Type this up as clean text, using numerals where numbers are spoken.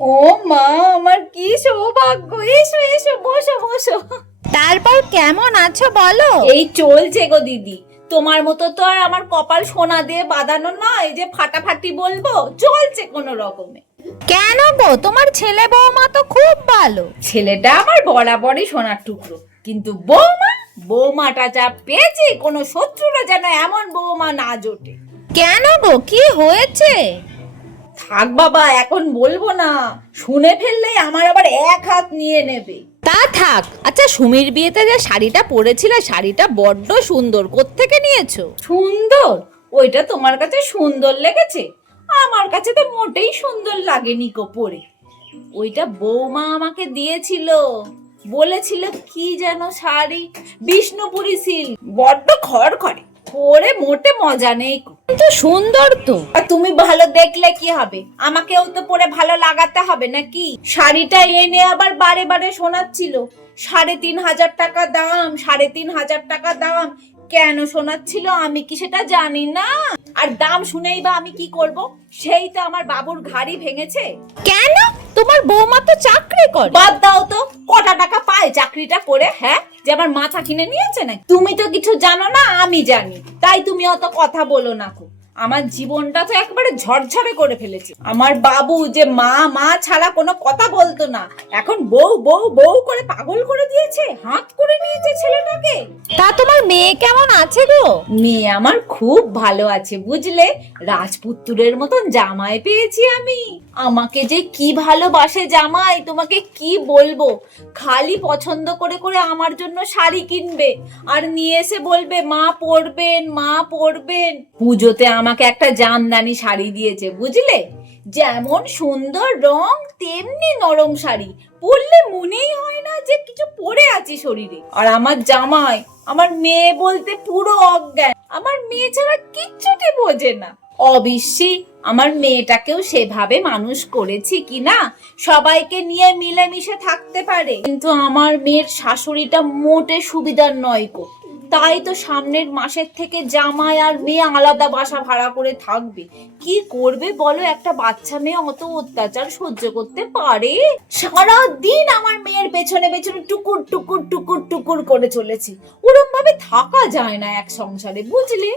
ও মা, আমার কি সৌভাগ্য! এসো এসো, বসো বসো। তারপর কেমন আছো বলো? এই চলছে গো দিদি। তোমার মতো তো আর আমার কপাল সোনা দিয়ে বাঁধানো নয় যে ফাটাফাটি বলবো। চলছে কোনো রকমে। কেন গো, তোমার ছেলে বৌমা তো খুব ভালো। ছেলেটা আমার বরাবরই সোনার টুকরো, কিন্তু বৌমাটা যা পেয়েছে, কোনো শত্রুরা যেন এমন বৌমা না জোটে। কেন গো, কি হয়েছে? থাক বাবা, এখন বলবো না। শুনে ফেললেই আমার আবার এক হাত নিয়ে নেবে। তা থাক। আচ্ছা, সুমির বিয়েতে যে শাড়িটা পরেছিলে, শাড়িটা বড্ড সুন্দর, কোত্থেকে নিয়েছো? সুন্দর? ওইটা তোমার কাছে সুন্দর লেগেছে? আমার কাছে তো মোটেই সুন্দর লাগেনি গো পরে। ওইটা বৌমা আমাকে দিয়েছিল। বলেছিল কি যেন শাড়ি, বিষ্ণুপুরি সিল্ক, বড্ড খড়খড়ে, পরে মোটে মজা নেই গো। কিন্তু সুন্দর তো। আর তুমি ভালো দেখলে কি হবে? আমাকেও তো পরে ভালো লাগাতে হবে নাকি? শাড়িটা এনে আবার বারে বারে শোনাচ্ছিল ৩,৫০০ টাকা দাম, ৩,৫০০ টাকা দাম। কেন শোনাচ্ছিল আমি কি সেটা জানি না? আর দাম শুনেই বা আমি কি করব? সেই তো আমার বাবুর ঘাড়ি ভেঙেছে। কেন? তোমার বৌমা তো চাকরি করে। বাদ দাও তো, কটা টাকা পায় চাকরিটা করে? হ্যাঁ, যে আমার মাথা কিনে নিয়েছে না? তুমি তো কিছু জানো না, আমি জানি, তাই তুমি অত কথা বলো না গো। আমার জীবনটা তো একবারে ঝরঝরে করে ফেলেছে। আমার বাবু যে মা মা ছাড়া কোনো কথা বলতো না, এখন বউ বউ বউ করে পাগল করে দিয়েছে, হাত করে নিয়েছে ছেলেটাকে। তা তোমার মেয়ে কেমন আছে গো? মেয়ে আমার খুব ভালো আছে বুঝলে। রাজপুত্রের মতন জামাই পেয়েছি আমি। আমাকে যে কি ভালোবাসে জামাই, তোমাকে কি বলবো। খালি পছন্দ করে করে আমার জন্য শাড়ি কিনবে, আর নিয়ে এসে বলবে মা পরবেন, মা পরবেন। পুজোতে আমাকে একটা জামদানি শাড়ি দিয়েছে বুঝলে। যেমন সুন্দর রং, তেমনি নরম শাড়ি। পরলে মনেই হয় না যে কিছু পরে আছি শরীরে। আর আমার জামাই আমার মেয়ে বলতে পুরো অজ্ঞান। আমার মেয়ে ছাড়া কিচ্ছুটি বোঝে না। অবশ্যই আমার মেয়েটাকেও সেভাবে মানুষ করেছি কিনা সবাইকে নিয়ে মিলেমিশে থাকতে পারে, কিন্তু আমার মেয়ের শাশুড়িটা মোটে সুবিধার নয় গো। তাই তো সামনের মাসের থেকে জামাই আর মেয়ে আলাদা বাসা ভাড়া করে থাকবে। কি করবে বলো, একটা বাচ্চা মেয়ে অত অত্যাচার সহ্য করতে পারে? সারা দিন আমার মেয়ের পেছনে পেছনে টুকুর টুকুর টুকুর টুকুর করে চলেছে। ওরম ভাবে থাকা যায় না এক সংসারে বুঝলে।